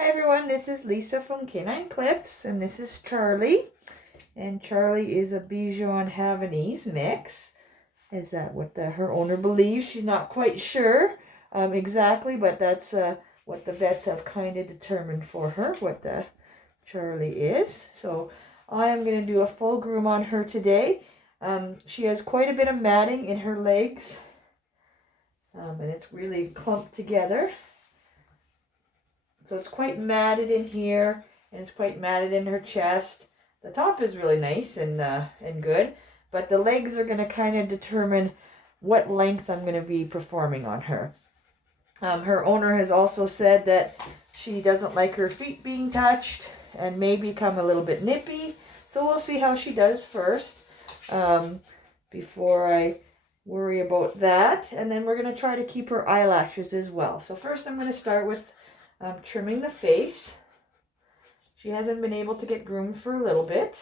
Hi everyone, this is Lisa from Canine Clips, and this is Charlie. And Charlie is a Bichon Havanese mix. Is that what her owner believes? She's not quite sure exactly, but that's what the vets have kind of determined for her, what Charlie is. So I am going to do a full groom on her today. She has quite a bit of matting in her legs, and it's really clumped together. So it's quite matted in here, and it's quite matted in her chest. The top is really nice and good, but the legs are going to kind of determine what length I'm going to be performing on her. Her owner has also said that she doesn't like her feet being touched and may become a little bit nippy. So we'll see how she does first before I worry about that. And then we're going to try to keep her eyelashes as well. So first I'm going to start with trimming the face. She hasn't been able to get groomed for a little bit,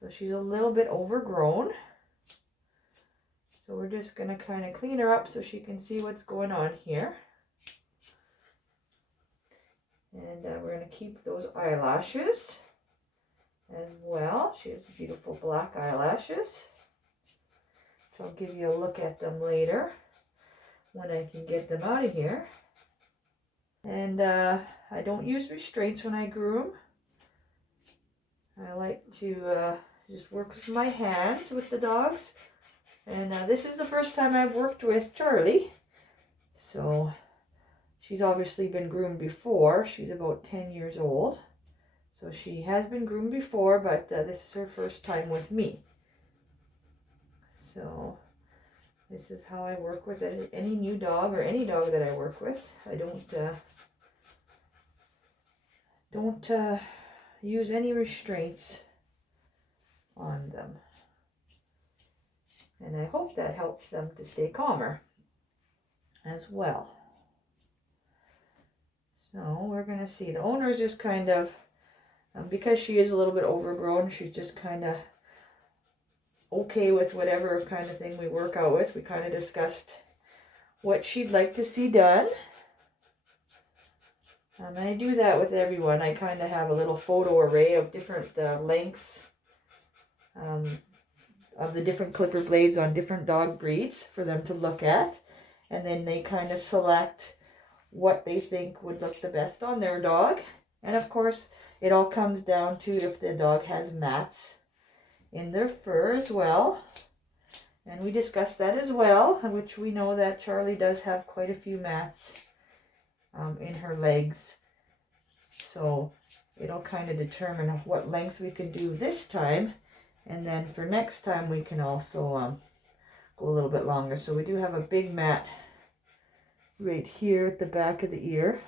so she's a little bit overgrown. So we're just going to kind of clean her up so she can see what's going on here. And we're going to keep those eyelashes as well. She has beautiful black eyelashes. So I'll give you a look at them later when I can get them out of here. And I don't use restraints when I groom. I like to just work with my hands with the dogs. And this is the first time I've worked with Charlie. So she's obviously been groomed before. She's about 10 years old. So she has been groomed before, but this is her first time with me. So this is how I work with any new dog or any dog that I work with. I don't use any restraints on them. And I hope that helps them to stay calmer as well. So we're going to see. The owner is just kind of, because she is a little bit overgrown, she's just kind of okay with whatever kind of thing we work out with. We kind of discussed what she'd like to see done. And I do that with everyone. I kind of have a little photo array of different lengths of the different clipper blades on different dog breeds for them to look at. And then they kind of select what they think would look the best on their dog. And of course, it all comes down to if the dog has mats in their fur as well. And we discussed that as well, which we know that Charlie does have quite a few mats in her legs. So it'll kind of determine what length we can do this time. And then for next time, we can also go a little bit longer. So we do have a big mat right here at the back of the ear.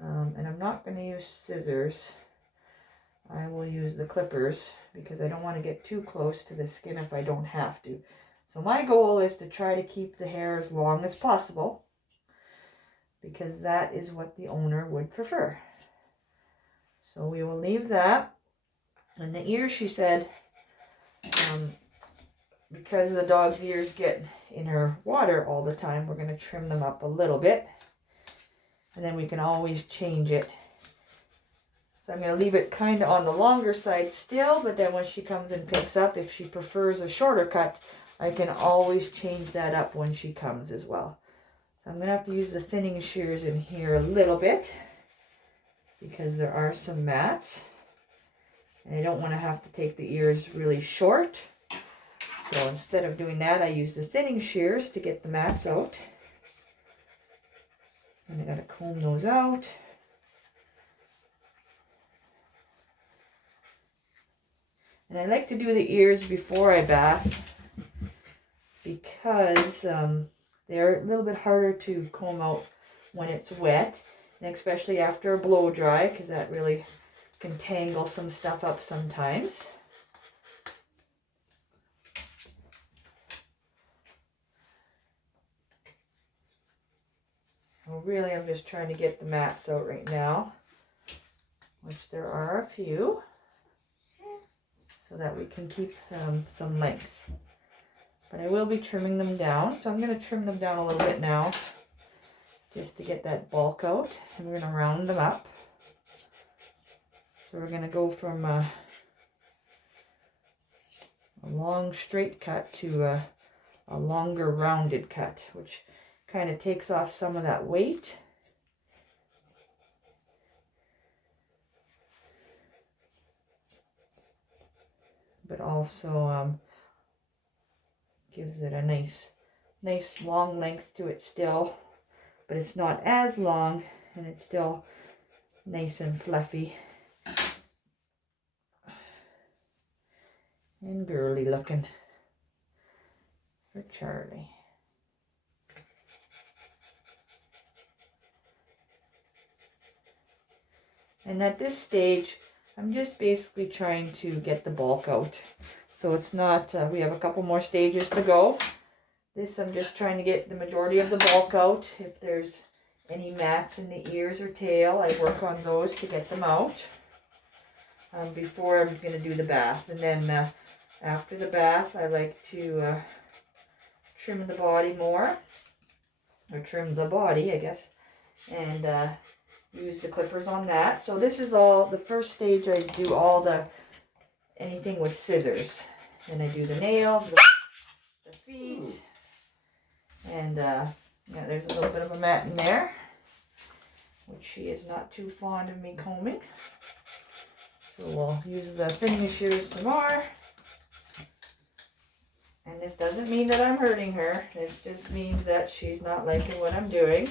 And I'm not going to use scissors. I will use the clippers because I don't want to get too close to the skin if I don't have to. So my goal is to try to keep the hair as long as possible, because that is what the owner would prefer. So we will leave that. And the ears, she said, because the dog's ears get in her water all the time, we're going to trim them up a little bit. And then we can always change it. So I'm going to leave it kind of on the longer side still, but then when she comes and picks up, if she prefers a shorter cut, I can always change that up when she comes as well. So I'm going to have to use the thinning shears in here a little bit because there are some mats. And I don't want to have to take the ears really short. So instead of doing that, I use the thinning shears to get the mats out. And I got to comb those out. And I like to do the ears before I bath because they're a little bit harder to comb out when it's wet, and especially after a blow dry, because that really can tangle some stuff up sometimes. So really I'm just trying to get the mats out right now, which there are a few, so that we can keep some length. But I will be trimming them down, so I'm going to trim them down a little bit now just to get that bulk out. And we're going to round them up. So we're going to go from a long straight cut to a longer rounded cut, which kind of takes off some of that weight. But also gives it a nice long length to it still, but it's not as long, and it's still nice and fluffy and girly looking for Charlie. And at this stage, I'm just basically trying to get the bulk out. So it's not, we have a couple more stages to go. This, I'm just trying to get the majority of the bulk out. If there's any mats in the ears or tail, I work on those to get them out before I'm going to do the bath. And then after the bath, I like to trim the body more, or trim the body, I guess, and use the clippers on that. So this is all, the first stage I do all anything with scissors. Then I do the nails, the feet, and yeah, there's a little bit of a mat in there, which she is not too fond of me combing. So we'll use the finish shears some more. And this doesn't mean that I'm hurting her. This just means that she's not liking what I'm doing.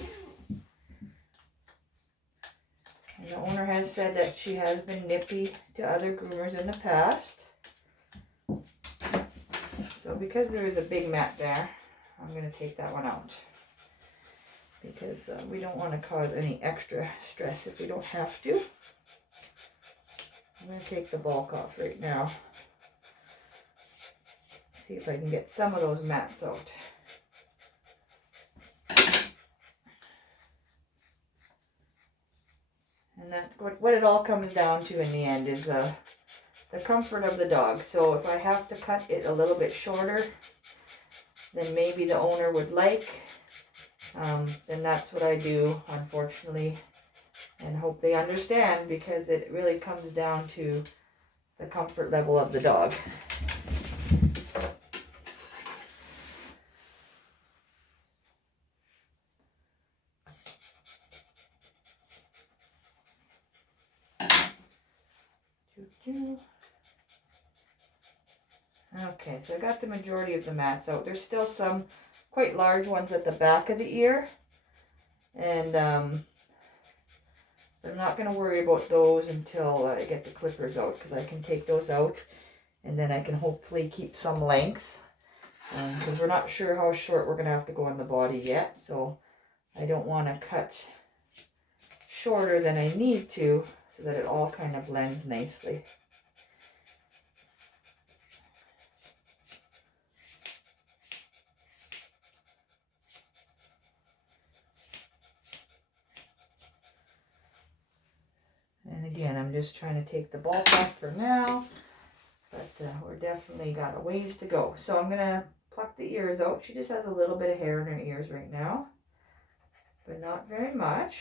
And the owner has said that she has been nippy to other groomers in the past. So because there is a big mat there, I'm going to take that one out. Because we don't want to cause any extra stress if we don't have to. I'm going to take the bulk off right now. See if I can get some of those mats out. And that's what it all comes down to in the end is the comfort of the dog. So if I have to cut it a little bit shorter than maybe the owner would like, then that's what I do, unfortunately, and hope they understand, because it really comes down to the comfort level of the dog. Okay, so I got the majority of the mats out. There's still some quite large ones at the back of the ear, and I'm not going to worry about those until I get the clippers out, because I can take those out and then I can hopefully keep some length, because we're not sure how short we're going to have to go on the body yet, so I don't want to cut shorter than I need to, so that it all kind of blends nicely. And again, I'm just trying to take the bulk off for now, but we're definitely got a ways to go. So I'm going to pluck the ears out. She just has a little bit of hair in her ears right now, but not very much.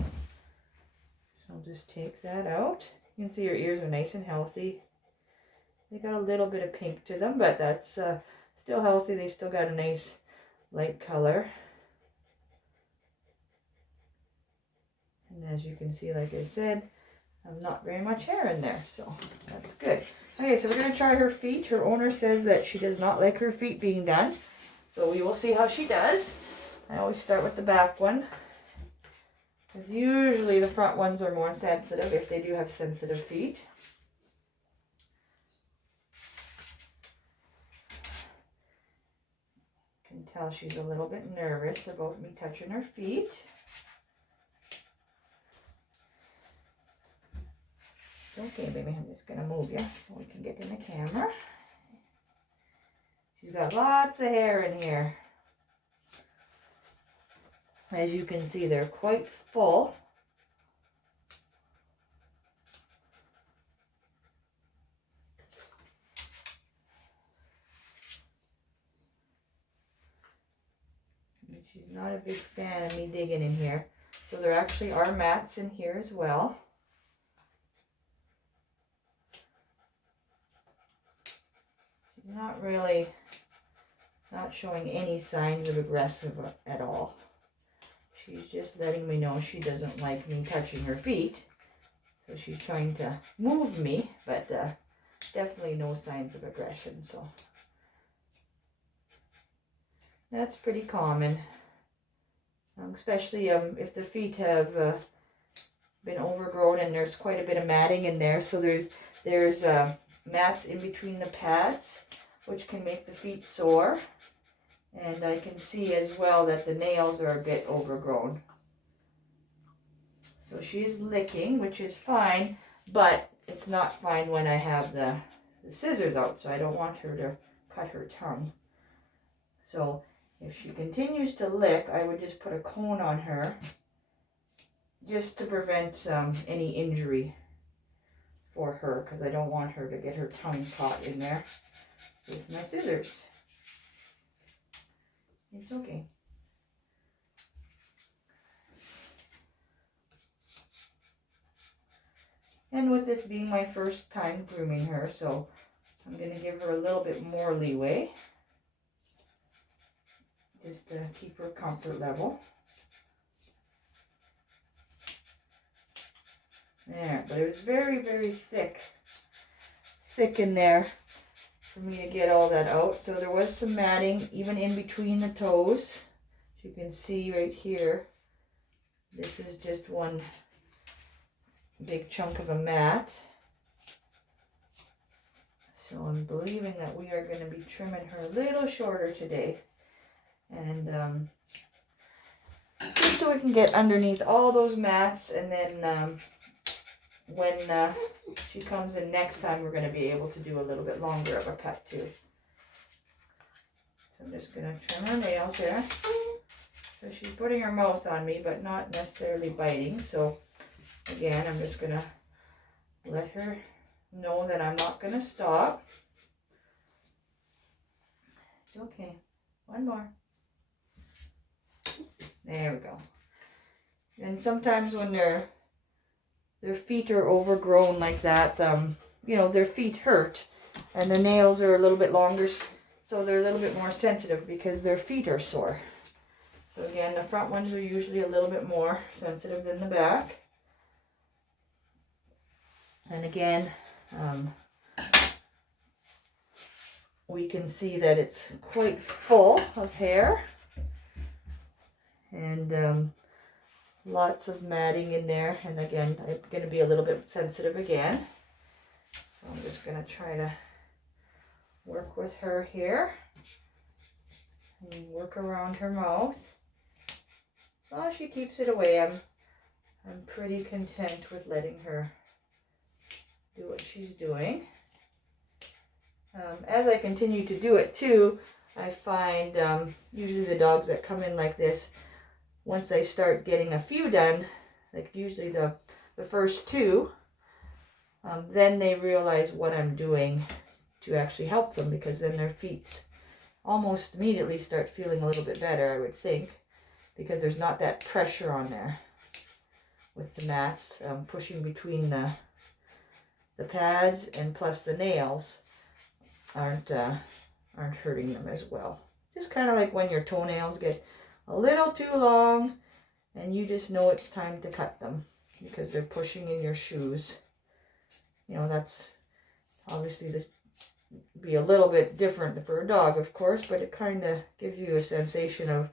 So I'll just take that out. You can see her ears are nice and healthy. They got a little bit of pink to them, but that's still healthy. They still got a nice light color. And as you can see, like I said, not very much hair in there, so that's good. Okay, so we're going to try her feet. Her owner says that she does not like her feet being done, so we will see how she does. I always start with the back one, because usually the front ones are more sensitive if they do have sensitive feet. You can tell she's a little bit nervous about me touching her feet. Okay, baby, I'm just going to move you so we can get in the camera. She's got lots of hair in here. As you can see, they're quite full. she's not a big fan of me digging in here. So there actually are mats in here as well. She's not showing any signs of aggressive at all. She's just letting me know she doesn't like me touching her feet. So she's trying to move me, but definitely no signs of aggression. So that's pretty common, especially if the feet have been overgrown and there's quite a bit of matting in there. So there's mats in between the pads, which can make the feet sore. And I can see as well that the nails are a bit overgrown. So she's licking, which is fine, but it's not fine when I have the scissors out, so I don't want her to cut her tongue. So if she continues to lick, I would just put a cone on her just to prevent any injury for her, because I don't want her to get her tongue caught in there with my scissors. It's okay. And with this being my first time grooming her, so I'm going to give her a little bit more leeway, just to keep her comfort level. There, but it was very, very thick in there for me to get all that out. So there was some matting even in between the toes. As you can see right here, this is just one big chunk of a mat. So I'm believing that we are going to be trimming her a little shorter today. And just so we can get underneath all those mats, and then when she comes in next time, we're going to be able to do a little bit longer of a cut too. So I'm just going to trim her nails here. So she's putting her mouth on me, but not necessarily biting. So again, I'm just going to let her know that I'm not going to stop. It's okay. One more. There we go. And sometimes when their feet are overgrown like that, you know, their feet hurt, and the nails are a little bit longer, so they're a little bit more sensitive because their feet are sore. So again, the front ones are usually a little bit more sensitive than the back. And again, we can see that it's quite full of hair, and lots of matting in there. And again, I'm going to be a little bit sensitive again, so I'm just going to try to work with her here and work around her mouth. As long as she keeps it away, I'm pretty content with letting her do what she's doing. As I continue to do it too, I find usually the dogs that come in like this, once I start getting a few done, like usually the first two, then they realize what I'm doing to actually help them, because then their feet almost immediately start feeling a little bit better, I would think, because there's not that pressure on there with the mats pushing between the pads, and plus the nails aren't hurting them as well. Just kind of like when your toenails get a little too long and you just know it's time to cut them because they're pushing in your shoes. You know, that's obviously be a little bit different for a dog, of course, but it kind of gives you a sensation of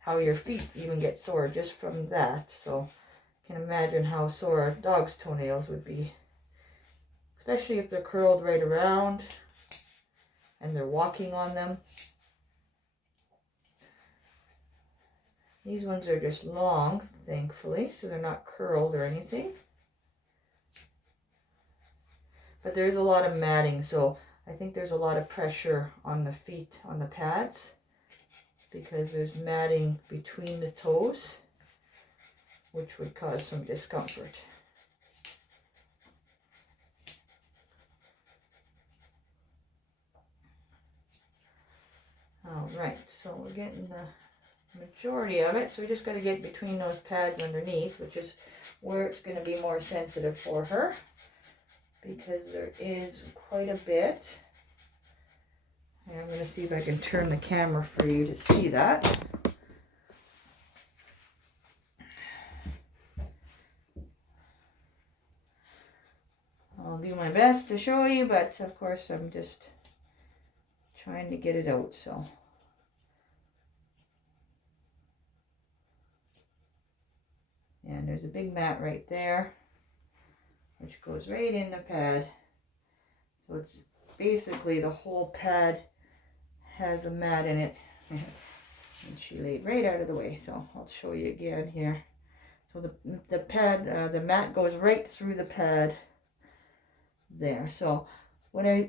how your feet even get sore just from that. So you can imagine how sore a dog's toenails would be, especially if they're curled right around and they're walking on them. These ones are just long, thankfully, so they're not curled or anything. But there's a lot of matting, so I think there's a lot of pressure on the feet, on the pads, because there's matting between the toes, which would cause some discomfort. All right, so we're getting the majority of it. So we just got to get between those pads underneath, which is where it's going to be more sensitive for her, because there is quite a bit. And I'm going to see if I can turn the camera for you to see that. I'll do my best to show you, but of course I'm just trying to get it out, so. And there's a big mat right there, which goes right in the pad. So it's basically the whole pad has a mat in it. And she laid right out of the way, so I'll show you again here. So the pad, the mat goes right through the pad there. So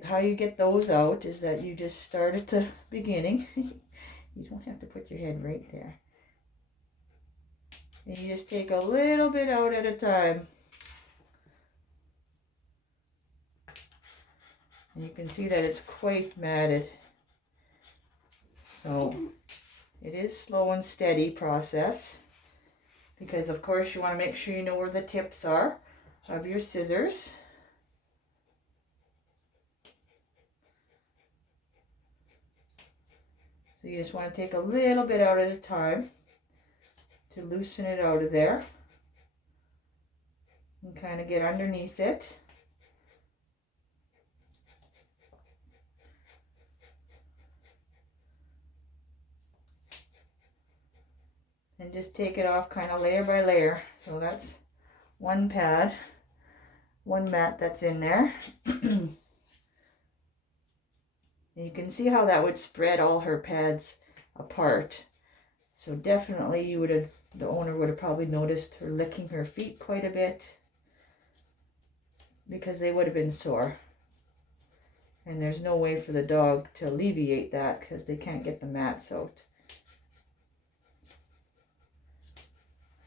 how you get those out is that you just start at the beginning. You don't have to put your head right there. And you just take a little bit out at a time. And you can see that it's quite matted. So it is slow and steady process, because of course you want to make sure you know where the tips are of your scissors. So you just want to take a little bit out at a time to loosen it out of there and kind of get underneath it. And just take it off kind of layer by layer. So that's one pad, one mat that's in there. And you can see how that would spread all her pads apart. So definitely the owner would have probably noticed her licking her feet quite a bit, because they would have been sore. And there's no way for the dog to alleviate that because they can't get the mats out.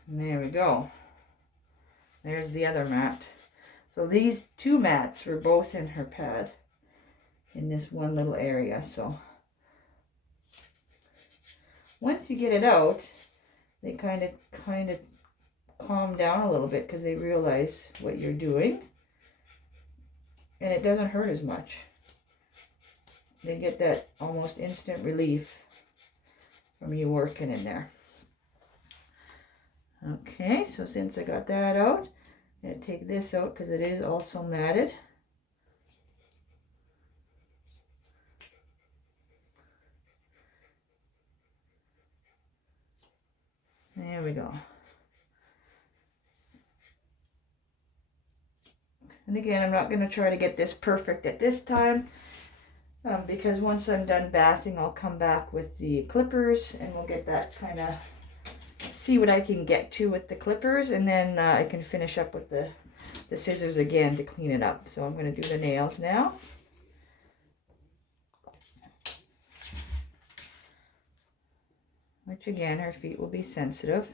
And there we go. There's the other mat. So these two mats were both in her pad in this one little area. So once you get it out, they kind of calm down a little bit because they realize what you're doing, and it doesn't hurt as much. They get that almost instant relief from you working in there. Okay, so since I got that out, I'm going to take this out because it is also matted. There we go. And again, I'm not going to try to get this perfect at this time, because once I'm done bathing, I'll come back with the clippers and we'll get that kind of, see what I can get to with the clippers, and then I can finish up with the scissors again to clean it up. So I'm going to do the nails now. Which again, her feet will be sensitive.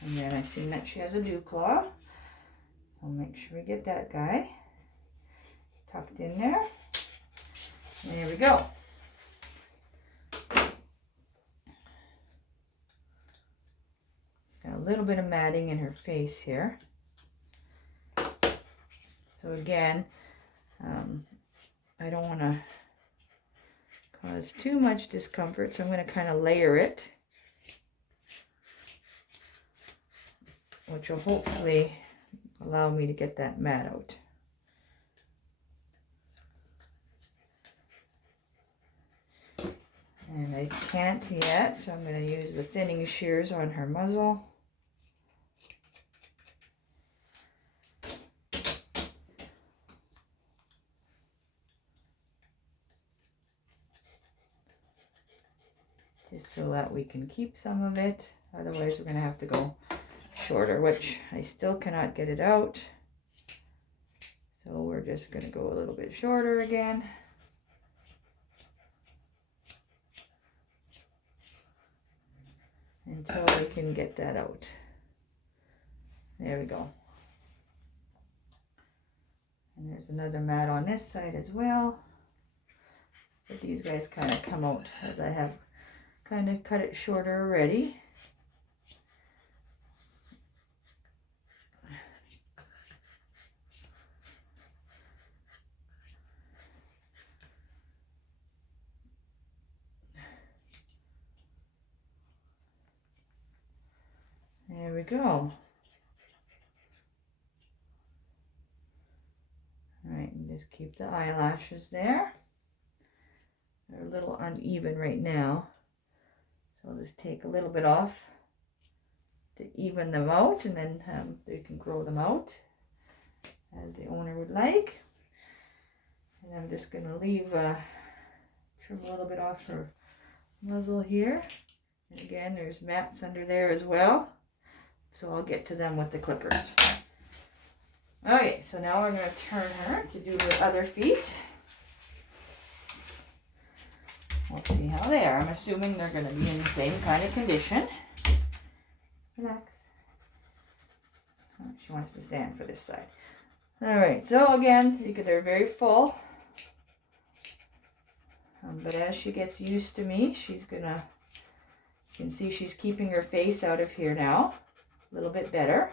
And then I seen that she has a dew claw. I'll make sure we get that guy tucked in there. And there we go. Got a little bit of matting in her face here. So again, I don't want to cause too much discomfort, so I'm going to kind of layer it, which will hopefully allow me to get that mat out. And I can't yet, so I'm going to use the thinning shears on her muzzle. Just so that we can keep some of it. Otherwise we're going to have to go shorter, which I still cannot get it out. So we're just going to go a little bit shorter again. Until we can get that out. There we go. And there's another mat on this side as well. But these guys kind of come out as I have kind of cut it shorter already. There we go. All right, and just keep the eyelashes there. They're a little uneven right now, so I'll just take a little bit off to even them out, and then they can grow them out as the owner would like. And I'm just going to leave, trim a little bit off her muzzle here. And again, there's mats under there as well, so I'll get to them with the clippers. Okay, so now we're going to turn her to do the other feet. Let's see how they are. I'm assuming they're going to be in the same kind of condition. Relax. She wants to stand for this side. Alright, so again, they're very full. But as she gets used to me, she's going to, you can see she's keeping her face out of here now. A little bit better.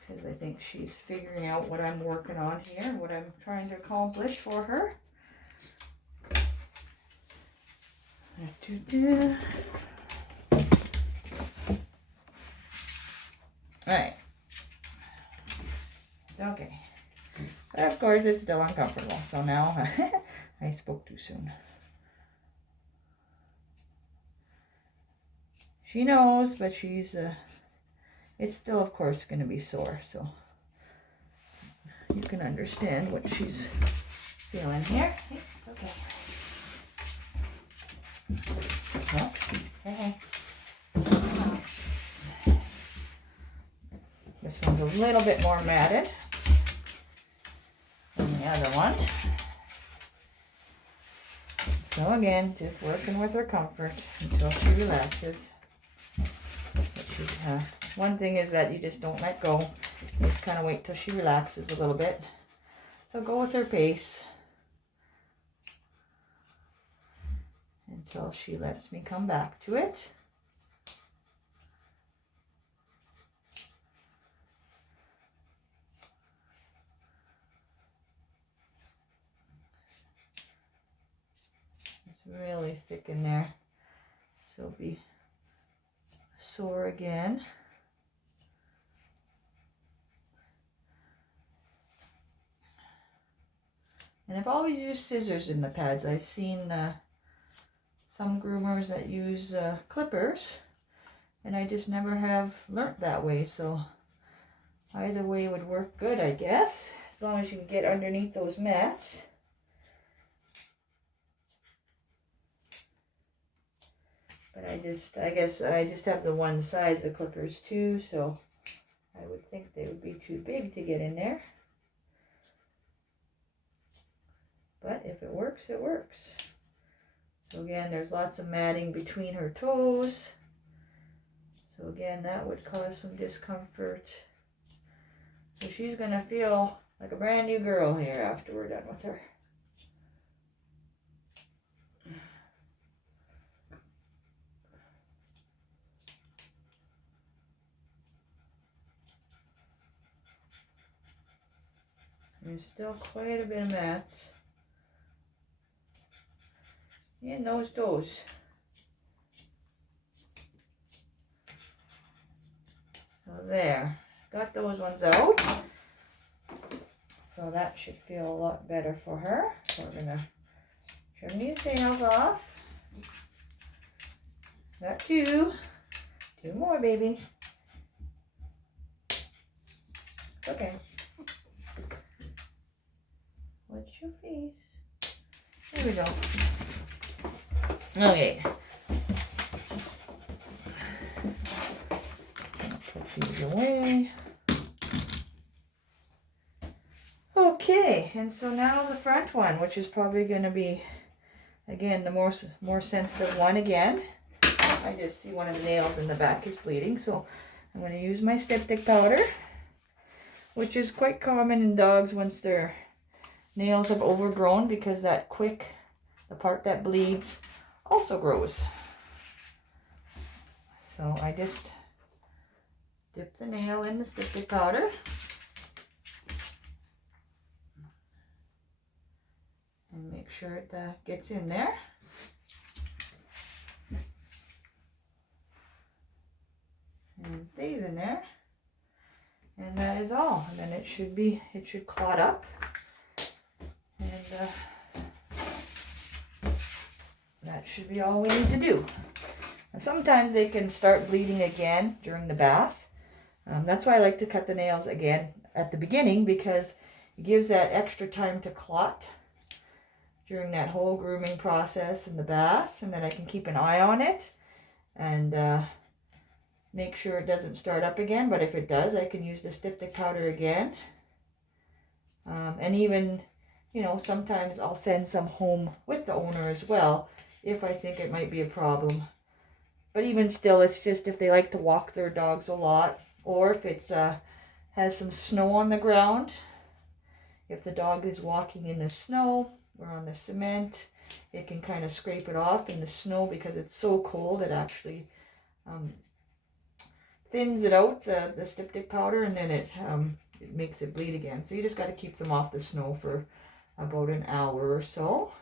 Because I think she's figuring out what I'm working on here, what I'm trying to accomplish for her. Alright. It's okay. But of course it's still uncomfortable. So now I spoke too soon. She knows, but she's it's still of course going to be sore, so you can understand what she's feeling here. Hey, it's okay. Oh, hey. This one's a little bit more matted than the other one. So again, just working with her comfort until she relaxes. But one thing is that you just don't let go. You just kind of wait till she relaxes a little bit. So go with her pace until she lets me come back to it. It's really thick in there, so it'll be sore again. And I've always used scissors in the pads. I've seen some groomers that use clippers, and I just never have learnt that way, so either way would work good, I guess, as long as you can get underneath those mats. But I guess I just have the one size of clippers too, so I would think they would be too big to get in there. But if it works, it works. So again, there's lots of matting between her toes. So again, that would cause some discomfort. So she's going to feel like a brand new girl here after we're done with her. There's still quite a bit of mats in those toes. So there, got those ones out. So that should feel a lot better for her. So we're gonna trim these nails off. Got two more, baby. Okay. What's your face? There we go. Okay. Put these away. Okay, and so now the front one, which is probably going to be, again, the more sensitive one again. I just see one of the nails in the back is bleeding, so I'm going to use my styptic powder, which is quite common in dogs once their nails have overgrown, because that quick the part that bleeds also grows. So I just dip the nail in the styptic powder. And make sure it gets in there. And stays in there. And that is all. And then it should clot up. And that should be all we need to do. Now, sometimes they can start bleeding again during the bath. That's why I like to cut the nails again at the beginning, because it gives that extra time to clot during that whole grooming process in the bath, and then I can keep an eye on it and make sure it doesn't start up again. But if it does, I can use the styptic powder again. And even, you know, sometimes I'll send some home with the owner as well if I think it might be a problem. But even still, it's just if they like to walk their dogs a lot, or if it's has some snow on the ground. If the dog is walking in the snow or on the cement, it can kind of scrape it off in the snow because it's so cold. It actually thins it out, the styptic powder, and then it makes it bleed again. So you just got to keep them off the snow for about an hour or so.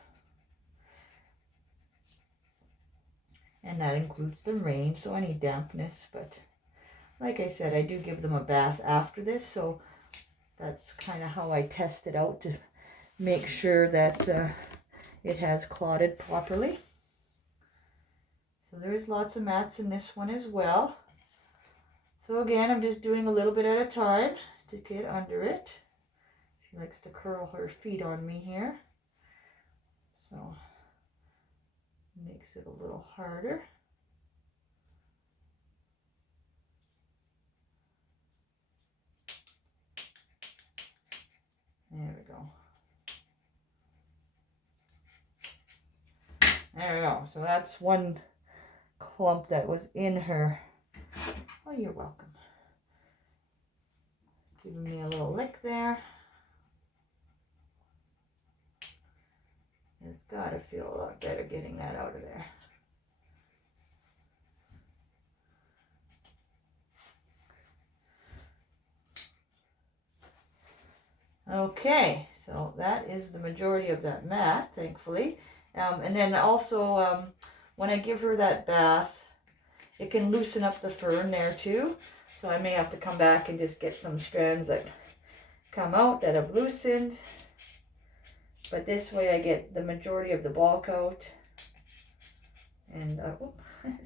And that includes the rain, so any dampness. But like I said, I do give them a bath after this, so that's kind of how I test it out to make sure that it has clotted properly. So there is lots of mats in this one as well. So again, I'm just doing a little bit at a time to get under it. She likes to curl her feet on me here, so makes it a little harder. There we go. There we go. So that's one clump that was in her. Oh, you're welcome. Giving me a little lick there. It's got to feel a lot better getting that out of there. Okay, so that is the majority of that mat, thankfully. And then also, when I give her that bath, it can loosen up the fur in there too. So I may have to come back and just get some strands that come out that have loosened. But this way I get the majority of the bulk out. And,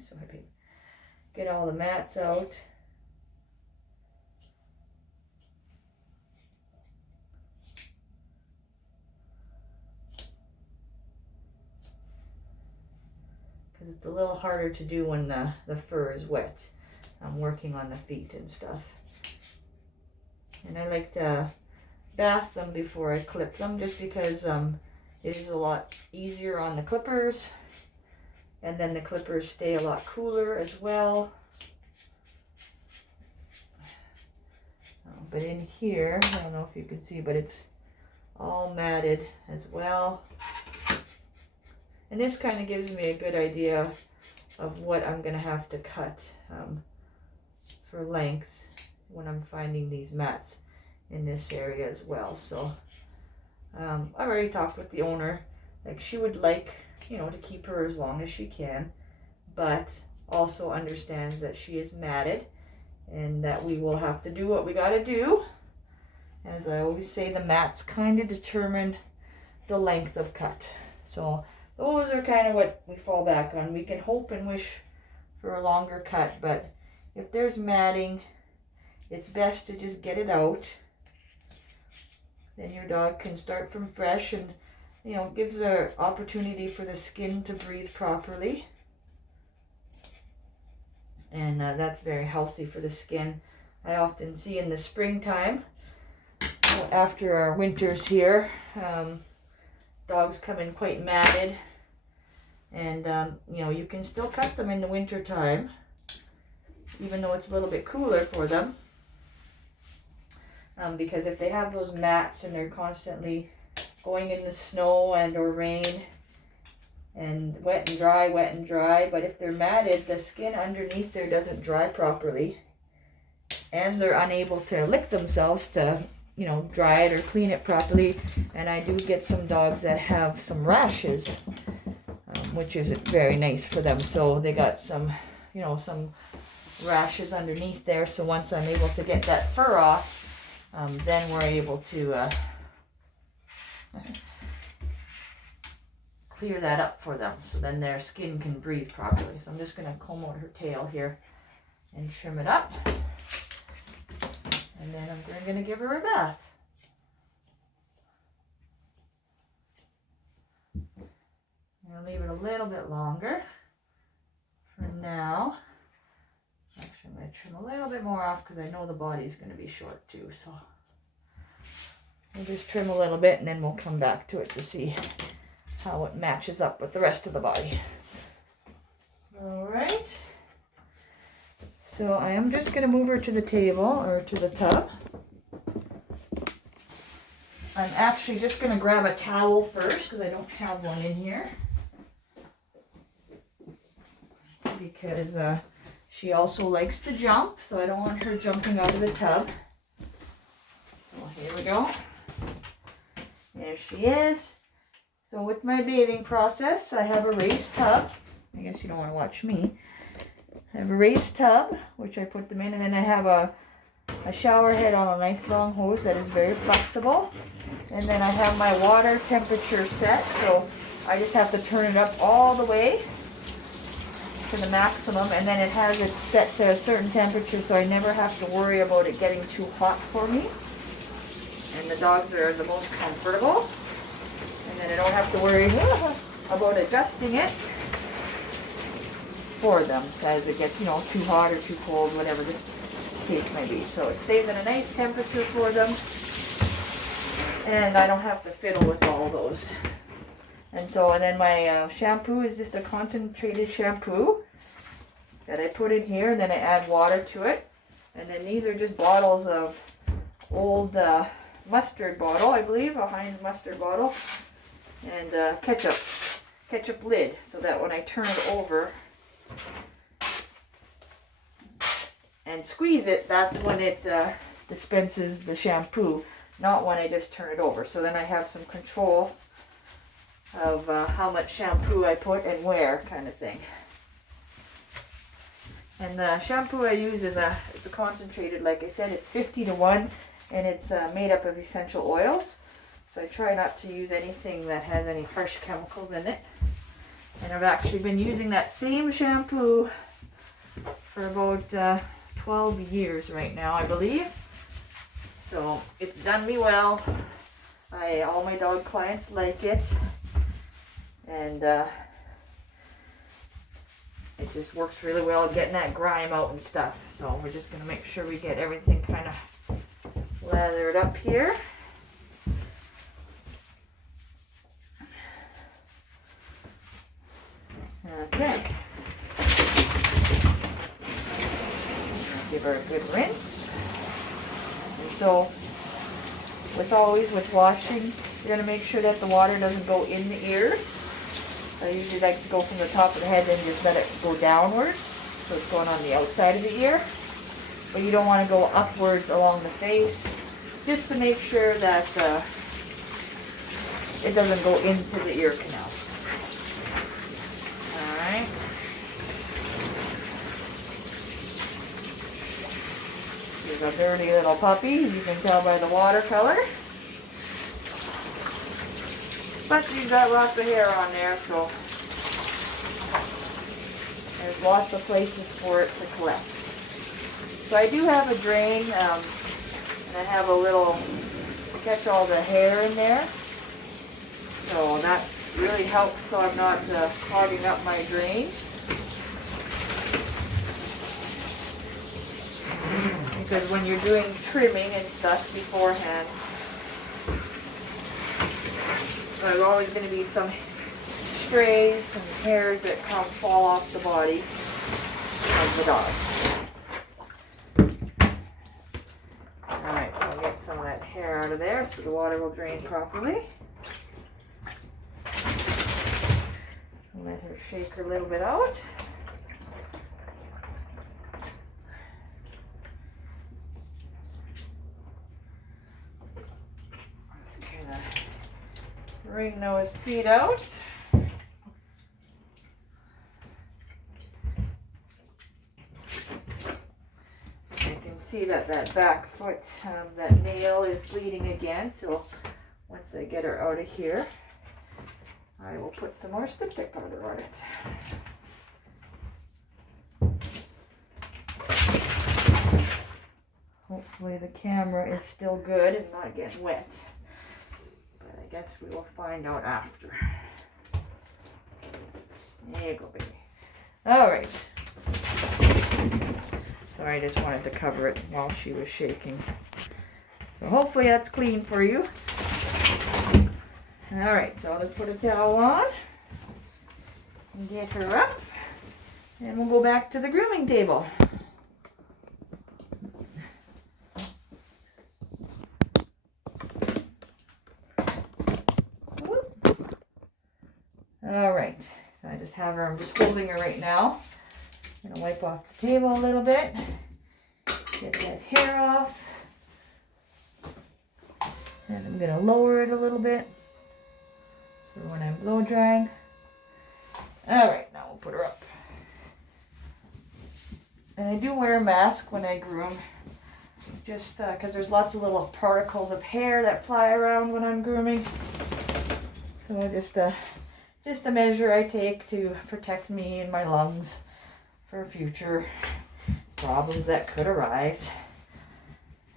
sorry, get all the mats out. Because it's a little harder to do when the fur is wet. I'm working on the feet and stuff. And I like to bath them before I clip them, just because it is a lot easier on the clippers. And then the clippers stay a lot cooler as well. But in here, I don't know if you can see, but it's all matted as well. And this kind of gives me a good idea of what I'm going to have to cut for length when I'm finding these mats in this area as well. So I've already talked with the owner. Like, she would like, you know, to keep her as long as she can, but also understands that she is matted and that we will have to do what we got to do. As I always say, the mats kind of determine the length of cut. So those are kind of what we fall back on. We can hope and wish for a longer cut, but if there's matting, it's best to just get it out. Then your dog can start from fresh, and, you know, gives an opportunity for the skin to breathe properly. And that's very healthy for the skin. I often see in the springtime, after our winters here, dogs come in quite matted. And, you know, you can still cut them in the winter time, even though it's a little bit cooler for them. Because if they have those mats and they're constantly going in the snow and or rain, and wet and dry, wet and dry. But if they're matted, the skin underneath there doesn't dry properly, and they're unable to lick themselves to, you know, dry it or clean it properly. And I do get some dogs that have some rashes, which isn't very nice for them. So they got some, you know, some rashes underneath there. So once I'm able to get that fur off, then we're able to clear that up for them, so then their skin can breathe properly. So I'm just going to comb out her tail here and trim it up, and then I'm going to give her a bath. I'll leave it a little bit longer for now. Actually, I'm going to trim a little bit more off because I know the body is going to be short too. So we'll just trim a little bit and then we'll come back to it to see how it matches up with the rest of the body. All right. So I am just going to move her to the table or to the tub. I'm actually just going to grab a towel first because I don't have one in here. Because she also likes to jump, so I don't want her jumping out of the tub. So here we go. There she is. So with my bathing process, I have a raised tub. I guess you don't want to watch me. I have a raised tub, which I put them in, and then I have a shower head on a nice long hose that is very flexible. And then I have my water temperature set, so I just have to turn it up all the way to the maximum, and then it has it set to a certain temperature, so I never have to worry about it getting too hot for me. And the dogs are the most comfortable, and then I don't have to worry about adjusting it for them as it gets, you know, too hot or too cold, whatever the case may be. So it stays at a nice temperature for them, and I don't have to fiddle with all those. And then my shampoo is just a concentrated shampoo that I put in here, and then I add water to it. And then these are just bottles of old mustard bottle, I believe, a Heinz mustard bottle, and ketchup lid, so that when I turn it over and squeeze it, that's when it dispenses the shampoo, not when I just turn it over. So then I have some control of how much shampoo I put and where, kind of thing. And the shampoo I use is it's a concentrated, like I said, it's 50-1, and it's made up of essential oils. So I try not to use anything that has any harsh chemicals in it. And I've actually been using that same shampoo for about 12 years right now, I believe. So it's done me well. All my dog clients like it. And it just works really well at getting that grime out and stuff. So we're just going to make sure we get everything kind of lathered up here. Okay. Give her a good rinse. And so with washing, you're going to make sure that the water doesn't go in the ears. I usually like to go from the top of the head and just let it go downwards, so it's going on the outside of the ear. But you don't want to go upwards along the face, just to make sure that it doesn't go into the ear canal. Alright. She's a dirty little puppy, you can tell by the watercolor. But she's got lots of hair on there, so there's lots of places for it to collect. So I do have a drain, and I have a little to catch all the hair in there. So that really helps so I'm not clogging up my drains. Because when you're doing trimming and stuff beforehand, there's always going to be some strays, some hairs that fall off the body of the dog. Alright, so I'll get some of that hair out of there so the water will drain properly. Let her shake her a little bit out. Just kind of wring those feet out. See that back foot, that nail is bleeding again, so once I get her out of here, I will put some more styptic powder on it. Hopefully the camera is still good and not getting wet, but I guess we will find out after. There you go, baby. All right. Sorry, I just wanted to cover it while she was shaking. So hopefully that's clean for you. All right, so I'll just put a towel on and get her up, and we'll go back to the grooming table. All right, so I just have her, I'm just holding her right now. I'm going to wipe off the table a little bit, get that hair off, and I'm going to lower it a little bit for when I'm blow drying. Alright, now we'll put her up. And I do wear a mask when I groom, just because there's lots of little particles of hair that fly around when I'm grooming. So just a measure I take to protect me and my lungs for future problems that could arise.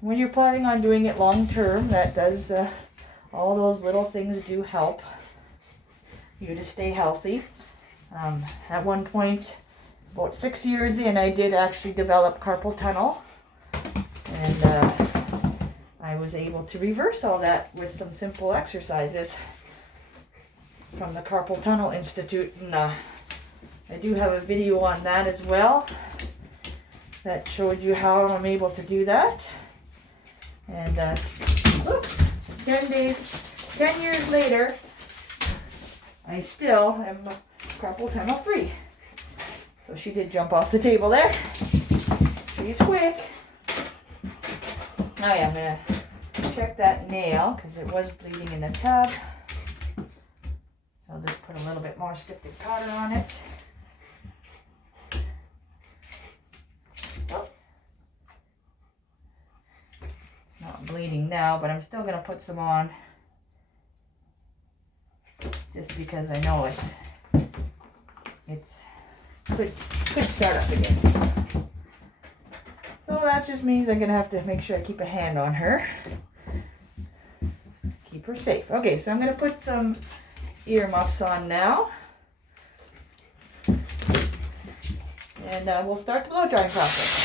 When you're planning on doing it long term, that does, all those little things do help you to stay healthy. At one point, about 6 years in, I did actually develop carpal tunnel, and I was able to reverse all that with some simple exercises from the Carpal Tunnel Institute, and I do have a video on that as well that showed you how I'm able to do that. And 10 years later, I still am carpal tunnel free. So she did jump off the table there. She's quick. Oh yeah, I'm gonna check that nail because it was bleeding in the tub. So I'll just put a little bit more styptic powder on it. Not bleeding now, but I'm still going to put some on just because I know it's could start up again. So that just means I'm going to have to make sure I keep a hand on her. Keep her safe. Okay, so I'm going to put some earmuffs on now. And we'll start the blow drying process.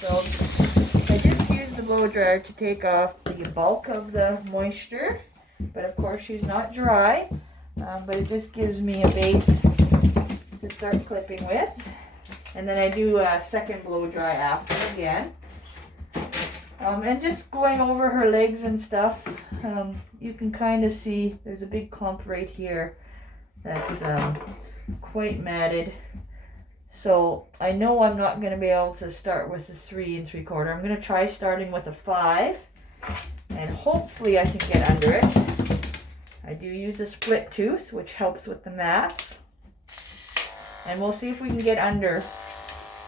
So I just used the blow dryer to take off the bulk of the moisture, but of course she's not dry, but it just gives me a base to start clipping with. And then I do a second blow dry after again. And just going over her legs and stuff, you can kind of see there's a big clump right here that's quite matted. So I know I'm not going to be able to start with a 3 3/4. I'm going to try starting with a 5, and hopefully I can get under it. use a split tooth, which helps with the mats. And we'll see if we can get under.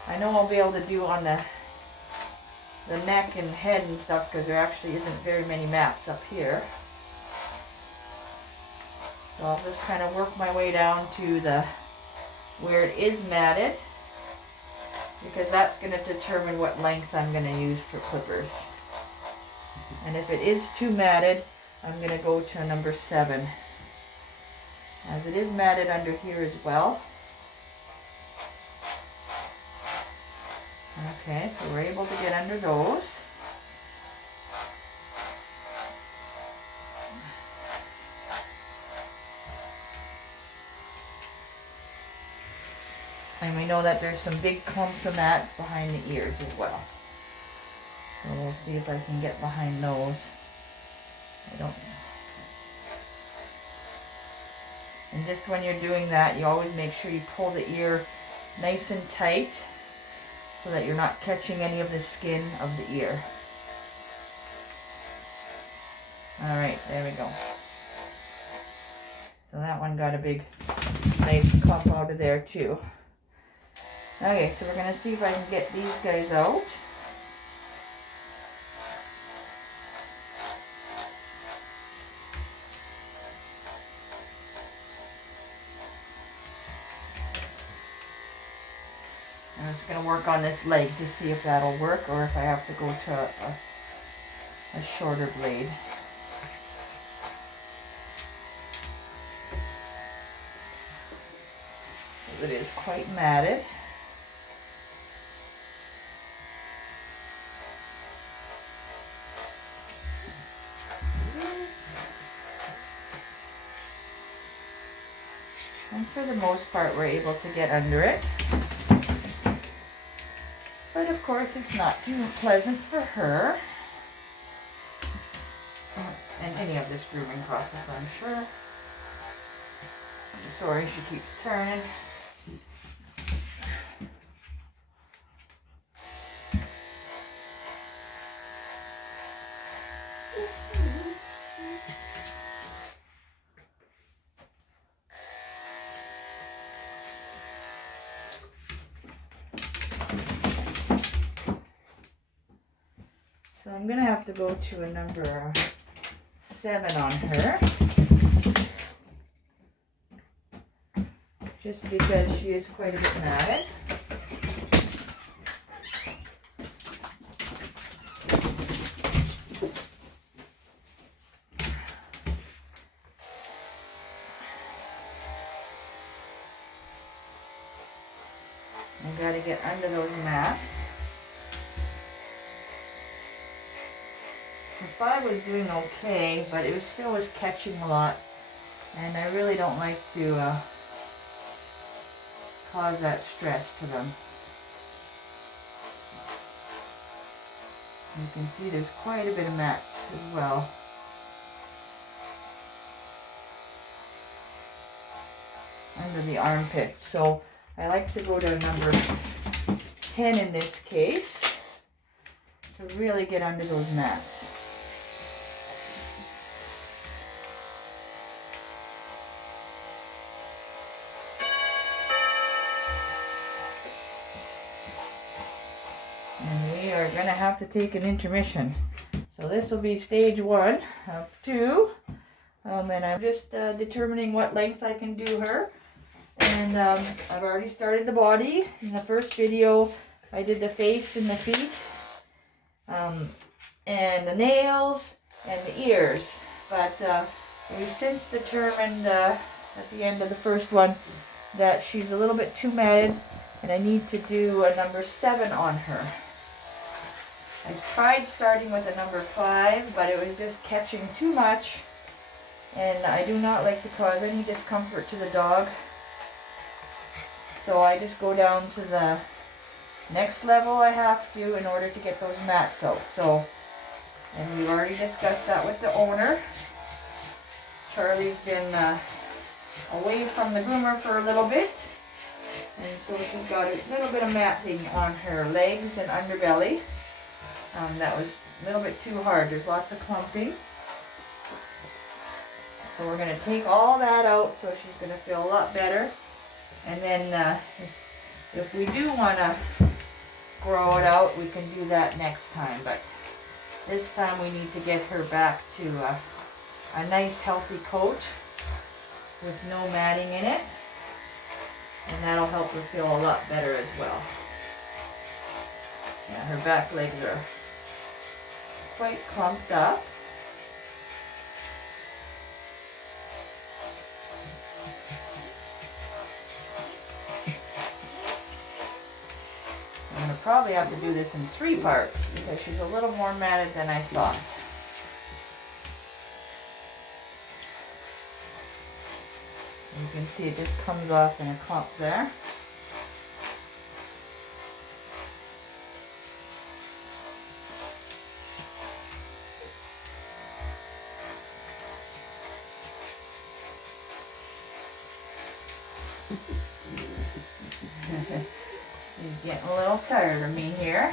I know I'll be able to do on the neck and head and stuff, because there actually isn't very many mats up here. So I'll just kind of work my way down to where it is matted, because that's going to determine what length I'm going to use for clippers. And if it is too matted, I'm going to go to a number 7, as it is matted under here as well. Okay, so we're able to get under those. And we know that there's some big clumps of mats behind the ears as well. So we'll see if I can get behind those. And just when you're doing that, you always make sure you pull the ear nice and tight so that you're not catching any of the skin of the ear. Alright, there we go. So that one got a big, nice clump out of there too. Okay, so we're going to see if I can get these guys out. I'm just going to work on this leg to see if that'll work, or if I have to go to a shorter blade. It is quite matted. And for the most part, we're able to get under it. But of course, it's not too pleasant for her. And any of this grooming process, I'm sure. I'm sorry, she keeps turning. So I'm going to have to go to a number 7 on her, just because she is quite a bit matted. I've got to get under those mats. The 5 was doing okay, but it still was catching a lot, and I really don't like to cause that stress to them. You can see there's quite a bit of mats as well. Under the armpits, so I like to go to number 10 in this case to really get under those mats. Are going to have to take an intermission. So this will be stage 1 of 2. And I'm just determining what length I can do her. And I've already started the body. In the first video, I did the face and the feet. And the nails and the ears. But we've since determined at the end of the first one that she's a little bit too matted. And I need to do a number 7 on her. I tried starting with a number 5, but it was just catching too much, and I do not like to cause any discomfort to the dog. So I just go down to the next level I have to in order to get those mats out. So, and we've already discussed that with the owner. Charlie's been away from the groomer for a little bit, and so she's got a little bit of matting on her legs and underbelly. That was a little bit too hard. There's lots of clumping. So we're going to take all that out so she's going to feel a lot better. And then if we do want to grow it out, we can do that next time. But this time we need to get her back to a nice healthy coat with no matting in it. And that'll help her feel a lot better as well. Yeah, her back legs are quite clumped up. I'm going to probably have to do this in 3 parts because she's a little more matted than I thought. You can see it just comes off in a clump there. She's getting a little tired of me here.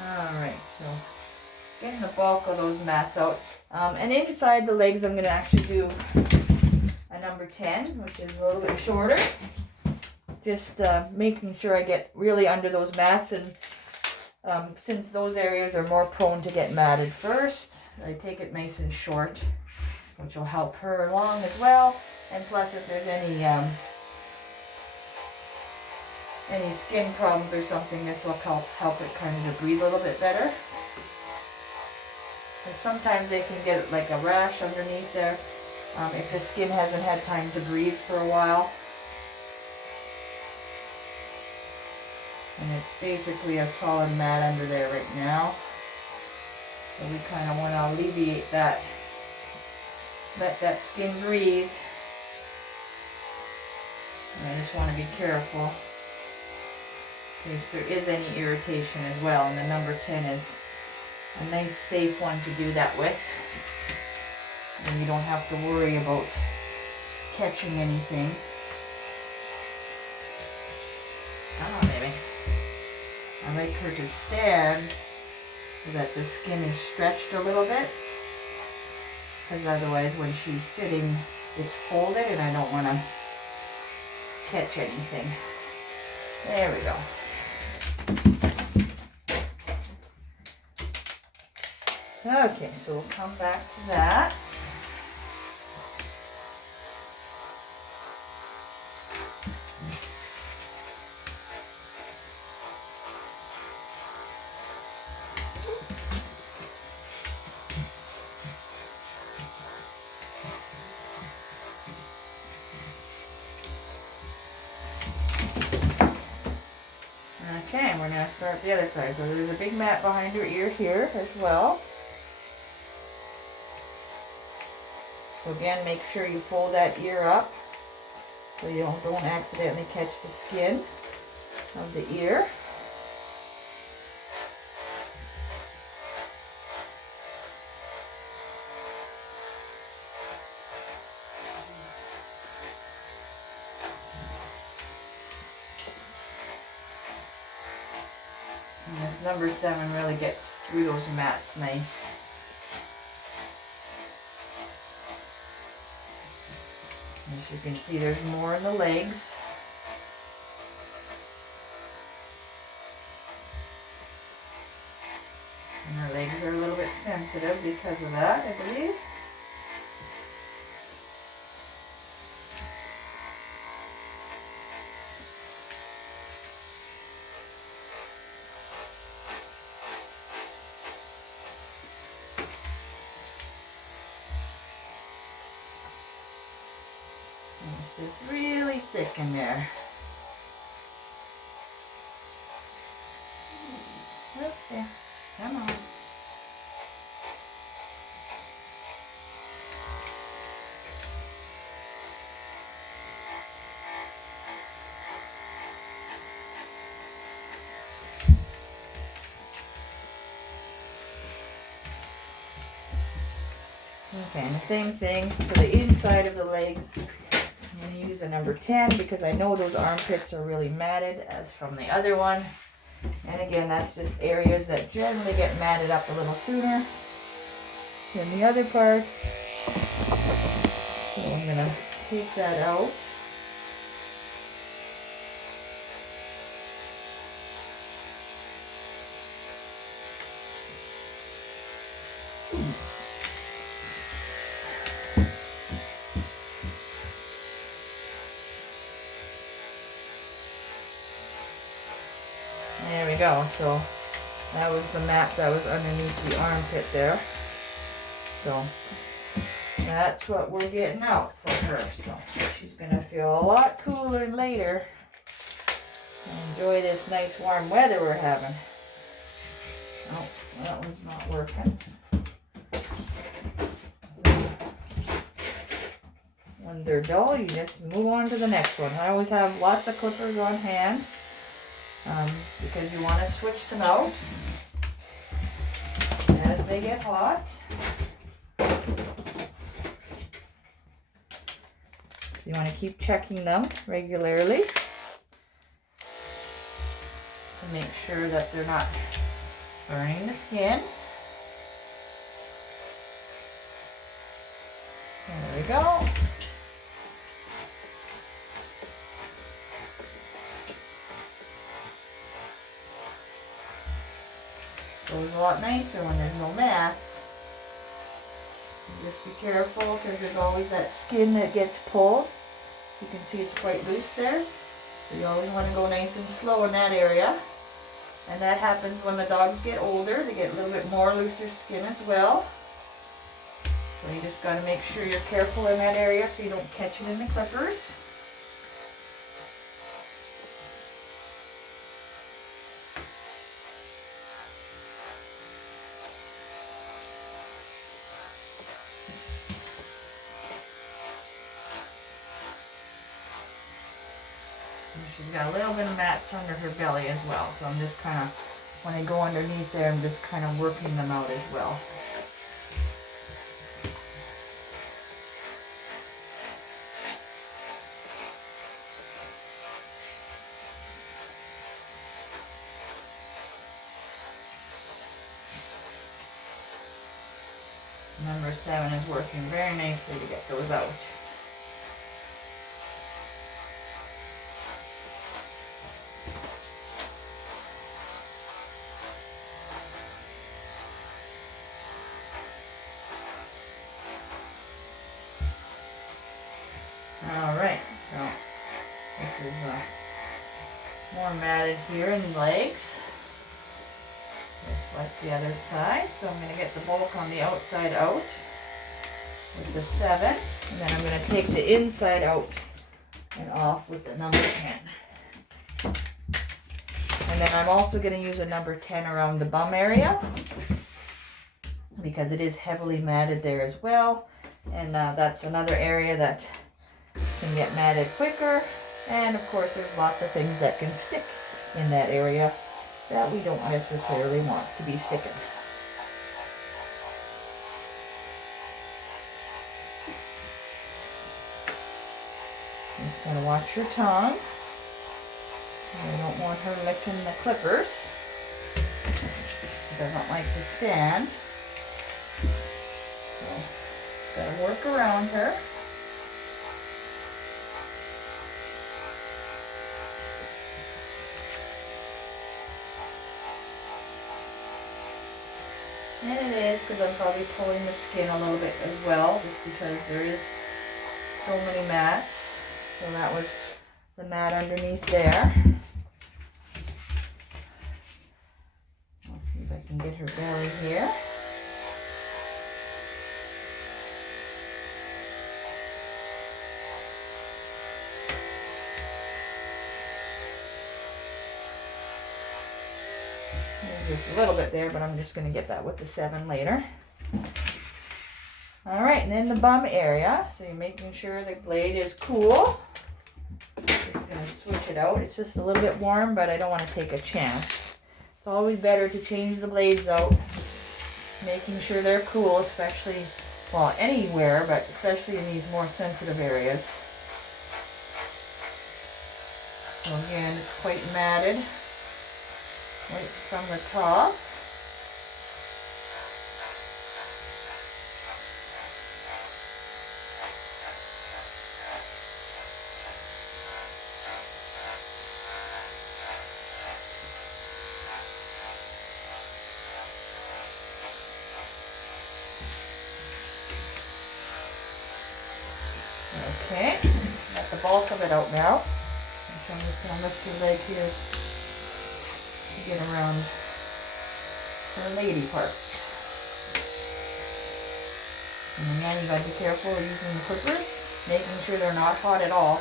Alright, so getting the bulk of those mats out. And inside the legs I'm going to actually do a number 10, which is a little bit shorter. Just making sure I get really under those mats, and since those areas are more prone to get matted first, I take it nice and short, which will help her along as well. And plus, if there's any skin problems or something, this will help it kind of breathe a little bit better. Because sometimes they can get like a rash underneath there if the skin hasn't had time to breathe for a while. And it's basically a solid mat under there right now. So we kind of want to alleviate that. Let that skin breathe. And I just want to be careful in case there is any irritation as well. And the number 10 is a nice safe one to do that with. And you don't have to worry about catching anything. Come on, baby. I like her to stand so that the skin is stretched a little bit. Because otherwise when she's sitting, it's folded and I don't want to catch anything. There we go. Okay, so we'll come back to that. Okay, and we're going to start the other side. So there's a big mat behind her ear here as well. So again, make sure you fold that ear up so you don't accidentally catch the skin of the ear. And this number 7 really gets through those mats nice. As you can see, there's more in the legs. And her legs are a little bit sensitive because of that, I believe. It's just really thick in there. Oops, yeah. Come on. Okay, and the same thing for the inside of the legs. I'm going to use a number 10 because I know those armpits are really matted as from the other one. And again, that's just areas that generally get matted up a little sooner than the other parts. So I'm going to take that out. There we go. So that was the mat that was underneath the armpit there. So that's what we're getting out for her. So she's going to feel a lot cooler later. Enjoy this nice warm weather we're having. Oh, that one's not working. So when they're dull, you just move on to the next one. I always have lots of clippers on hand because you want to switch them out as they get hot. So you want to keep checking them regularly to make sure that they're not burning the skin. There we go. Goes a lot nicer when there's no mats. Just be careful because there's always that skin that gets pulled. You can see it's quite loose there. So you always want to go nice and slow in that area. And that happens when the dogs get older. They get a little bit more looser skin as well. So you just got to make sure you're careful in that area so you don't catch it in the clippers. She's got a little bit of mats under her belly as well, so I'm just kind of, when I go underneath there, I'm just kind of working them out as well. Number 7 is working very nicely to get those out. Alright, so this is more matted here in the legs, just like the other side. So I'm going to get the bulk on the outside out with the 7, and then I'm going to take the inside out and off with the number 10. And then I'm also going to use a number 10 around the bum area because it is heavily matted there as well, and that's another area that can get matted quicker, and of course there's lots of things that can stick in that area that we don't necessarily want to be sticking. Just gotta watch your tongue. I don't want her licking the clippers. She doesn't like to stand, so just gotta work around her. And it is because I'm probably pulling the skin a little bit as well, just because there is so many mats. So that was the mat underneath there. I'll see if I can get her belly here. There's just a little bit there, but I'm just going to get that with the 7 later. Alright, and then the bum area. So you're making sure the blade is cool. Just going to switch it out. It's just a little bit warm, but I don't want to take a chance. It's always better to change the blades out, making sure they're cool, especially well, anywhere, but especially in these more sensitive areas. So again, it's quite matted right from the top. Okay, got the bulk of it out now. So I'm just going to lift your leg here to get around the lady parts. And again, you got to be careful using the clippers, making sure they're not hot at all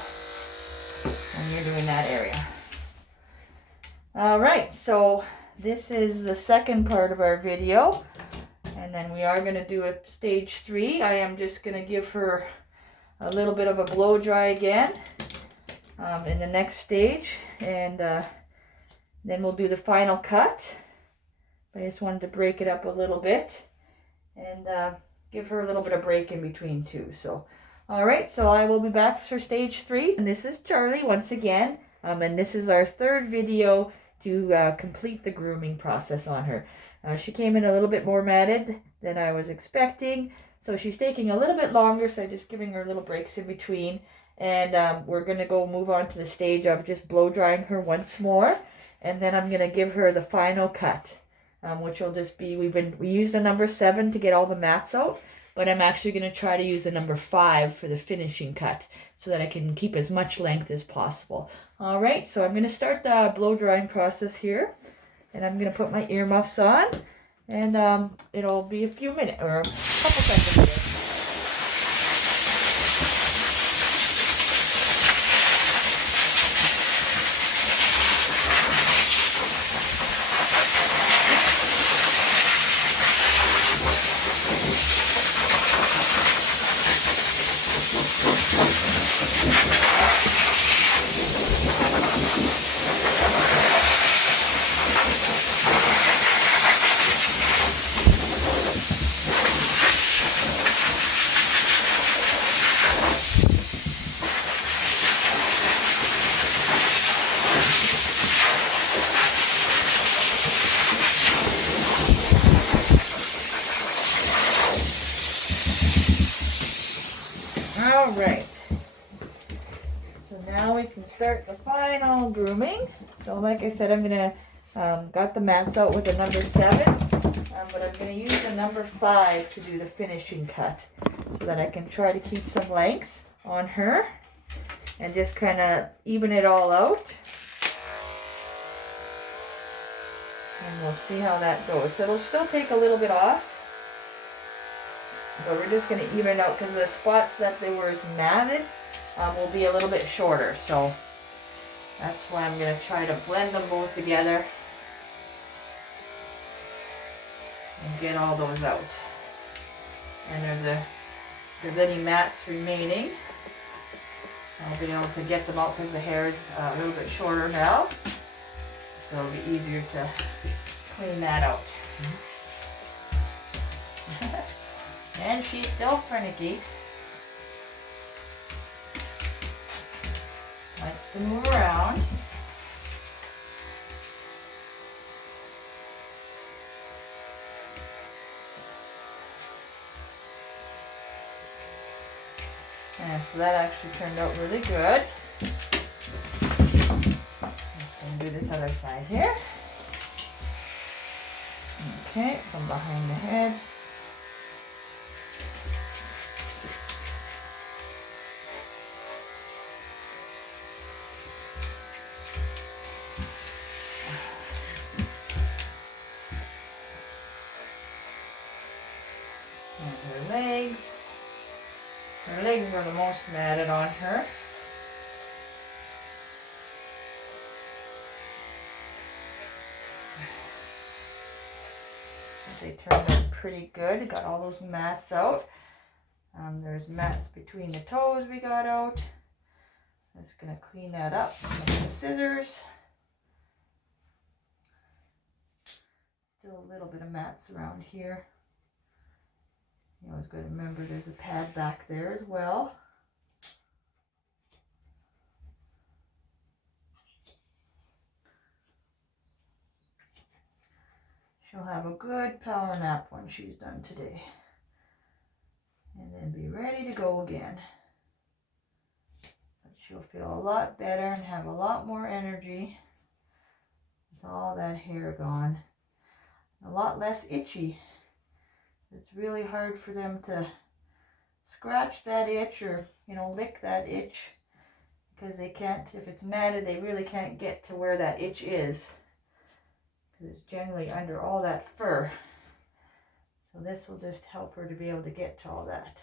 when you're doing that area. Alright, so this is the second part of our video. And then we are going to do a stage 3. I am just going to give her a little bit of a blow dry again in the next stage, and then we'll do the final cut. I just wanted to break it up a little bit and give her a little bit of break in between too. So alright, so I will be back for stage 3, and this is Charlie once again, and this is our third video to complete the grooming process on her. She came in a little bit more matted than I was expecting. So she's taking a little bit longer, so I'm just giving her little breaks in between. And we're going to go move on to the stage of just blow drying her once more. And then I'm going to give her the final cut, which will just be, we used a number 7 to get all the mats out. But I'm actually going to try to use a number 5 for the finishing cut so that I can keep as much length as possible. Alright, so I'm going to start the blow drying process here. And I'm going to put my earmuffs on. And it'll be a few minutes or a couple seconds here. Alright, so now we can start the final grooming. So like I said, I'm going to, got the mats out with a number 7, but I'm going to use a number 5 to do the finishing cut so that I can try to keep some length on her and just kind of even it all out. And we'll see how that goes. So it'll still take a little bit off. But we're just going to even it out because the spots that they were matted will be a little bit shorter. So that's why I'm going to try to blend them both together and get all those out. And if there's any mats remaining, I'll be able to get them out because the hair is a little bit shorter now. So it'll be easier to clean that out. And she's still finicky. Likes to move around. And so that actually turned out really good. Just going to do this other side here. Okay, from behind the head. And her legs. Her legs are the most matted on her. They turned out pretty good. Got all those mats out. There's mats between the toes we got out. I'm just going to clean that up with the scissors. Still a little bit of mats around here. always got to remember there's a pad back there as well. She'll have a good power nap when she's done today. And then be ready to go again. But she'll feel a lot better and have a lot more energy with all that hair gone. A lot less itchy. It's really hard for them to scratch that itch or, you know, lick that itch, because they can't, if it's matted, they really can't get to where that itch is, because it's generally under all that fur. So this will just help her to be able to get to all that.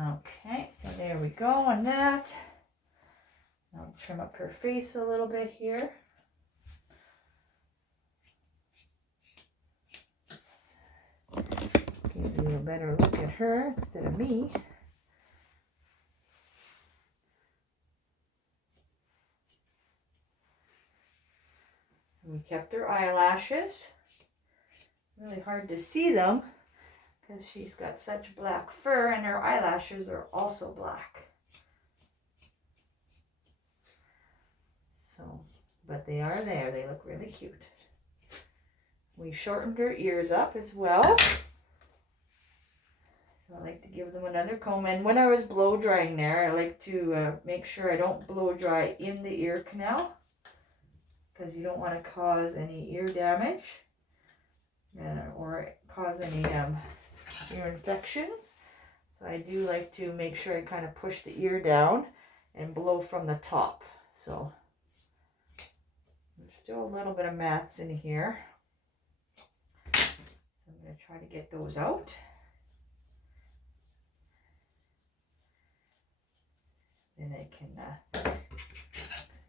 Okay, so there we go on that. I'll trim up her face a little bit here. Give you a better look at her instead of me. We kept her eyelashes. Really hard to see them because she's got such black fur and her eyelashes are also black. So, but they are there. They look really cute. We shortened her ears up as well. So I like to give them another comb. And when I was blow drying there, I like to make sure I don't blow dry in the ear canal, because you don't want to cause any ear damage or cause any ear infections. So I do like to make sure I kind of push the ear down and blow from the top. So there's still a little bit of mats in here. So I'm going to try to get those out. Then I can,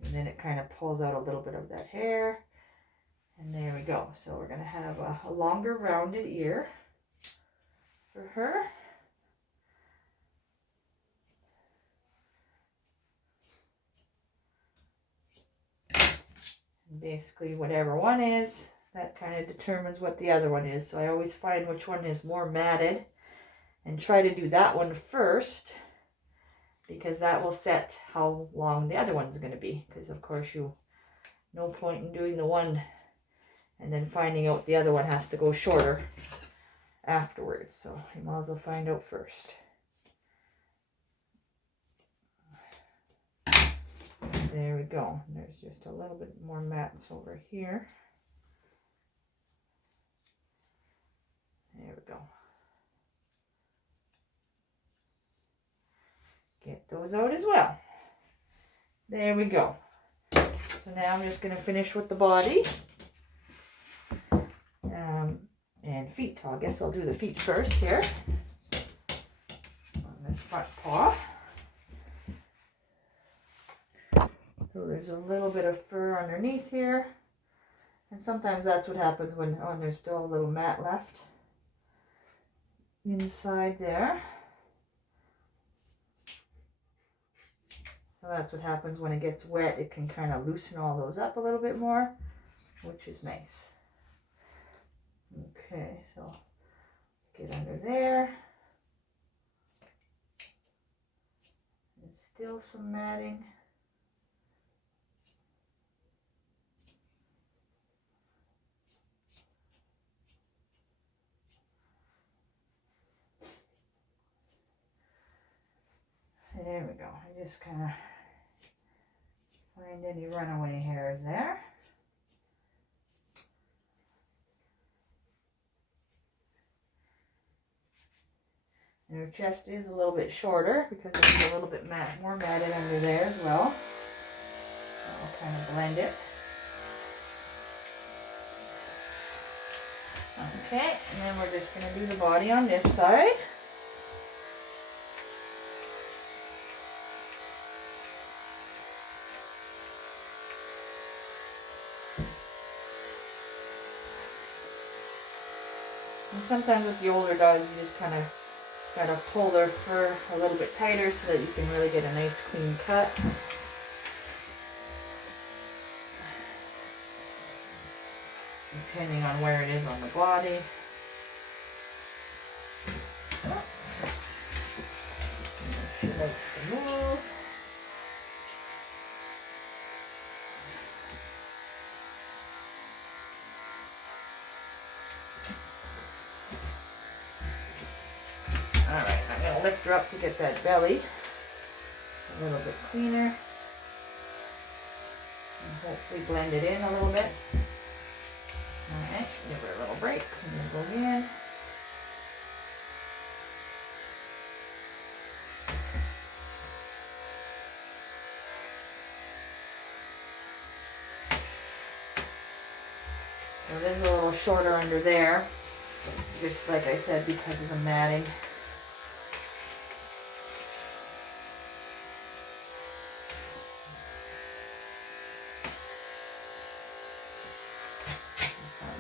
and then it kind of pulls out a little bit of that hair. And there we go. So we're going to have a longer rounded ear for her. And basically whatever one is, that kind of determines what the other one is. So I always find which one is more matted and try to do that one first, because that will set how long the other one's going to be. Because of course no point in doing the one and then finding out the other one has to go shorter afterwards. So you might as well find out first. There we go. There's just a little bit more mats over here. There we go. Get those out as well. There we go. So now I'm just going to finish with the body and feet. I guess I'll do the feet first here on this front paw. So there's a little bit of fur underneath here, and sometimes that's what happens when there's still a little mat left inside there. So that's what happens when it gets wet. It can kind of loosen all those up a little bit more, which is nice. Okay, so get under there. There's still some matting. There we go. I just kind of find any runaway hairs there. And her chest is a little bit shorter because it's a little bit more matted under there as well. So I'll kind of blend it. Okay, and then we're just going to do the body on this side. And sometimes with the older dogs, you just kind of got to pull their fur a little bit tighter so that you can really get a nice clean cut. Depending on where it is on the body. She likes to move. Alright, I'm going to lift her up to get that belly a little bit cleaner. And hopefully blend it in a little bit. Alright, give her a little break. I'm going to go again. So it is a little shorter under there, just like I said, because of the matting.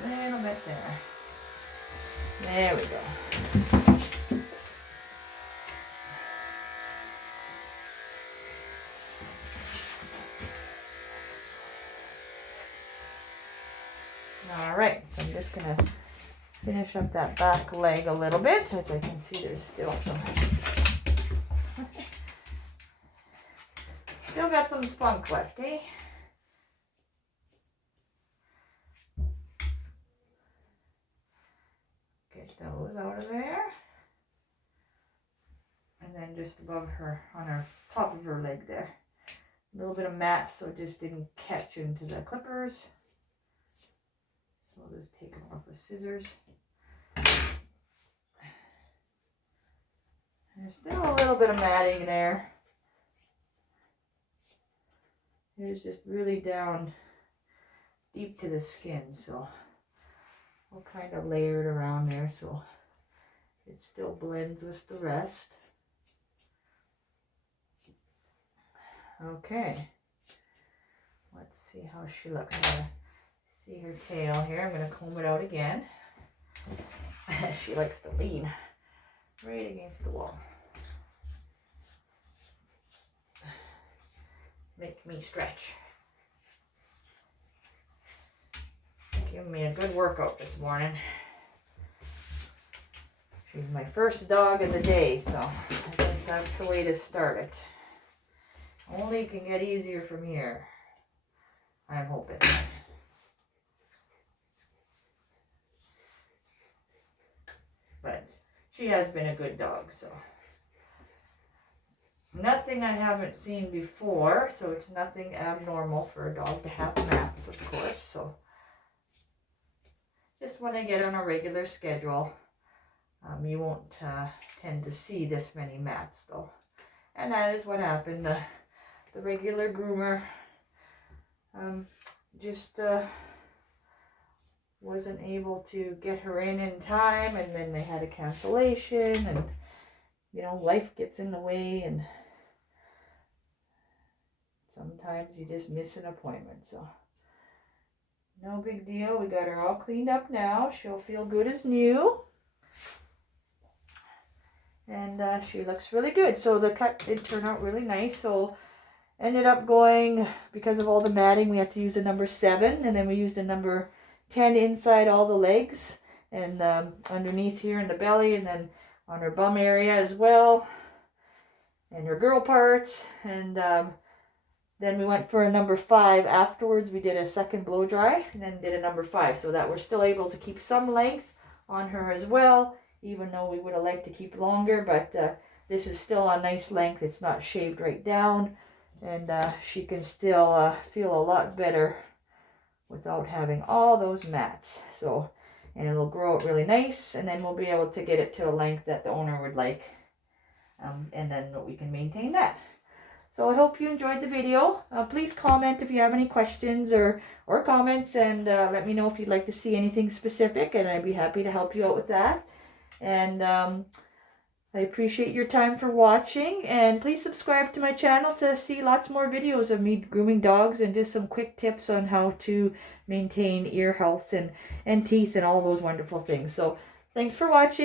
A little bit there. There we go. Alright, so I'm just going to finish up that back leg a little bit. As I can see, there's still some... Still got some spunk left, eh? Get those out of there. And then just above her, on her top of her leg there. A little bit of mat so it just didn't catch into the clippers. So I'll just take them off with scissors. There's still a little bit of matting there. It's just really down deep to the skin, so I'll kind of layer it around there so it still blends with the rest. Okay, let's see how she looks. I'm gonna see her tail here. I'm gonna comb it out again. She likes to lean right against the wall. Make me stretch. Give me a good workout this morning. She's my first dog of the day, so I guess that's the way to start it. Only can get easier from here, I'm hoping. But she has been a good dog, so. Nothing I haven't seen before, so it's nothing abnormal for a dog to have mats, of course. So just when I get on a regular schedule, you won't tend to see this many mats, though. And that is what happened. The regular groomer just wasn't able to get her in time, and then they had a cancellation, and you know, life gets in the way, and sometimes you just miss an appointment. So no big deal. We got her all cleaned up now. She'll feel good as new. And she looks really good. So the cut did turn out really nice. So ended up going, because of all the matting, we had to use a number 7. And then we used a number 10 inside all the legs. And underneath here in the belly. And then on her bum area as well. And her girl parts. And then we went for a number 5 afterwards. We did a second blow dry and then did a number 5, so that we're still able to keep some length on her as well, even though we would have liked to keep longer. But this is still a nice length. It's not shaved right down, and she can still feel a lot better without having all those mats. So, and it'll grow out really nice, and then we'll be able to get it to a length that the owner would like, and then we can maintain that. So I hope you enjoyed the video. Please comment if you have any questions or comments, and let me know if you'd like to see anything specific, and I'd be happy to help you out with that. And I appreciate your time for watching, and please subscribe to my channel to see lots more videos of me grooming dogs and just some quick tips on how to maintain ear health and teeth and all those wonderful things. So thanks for watching.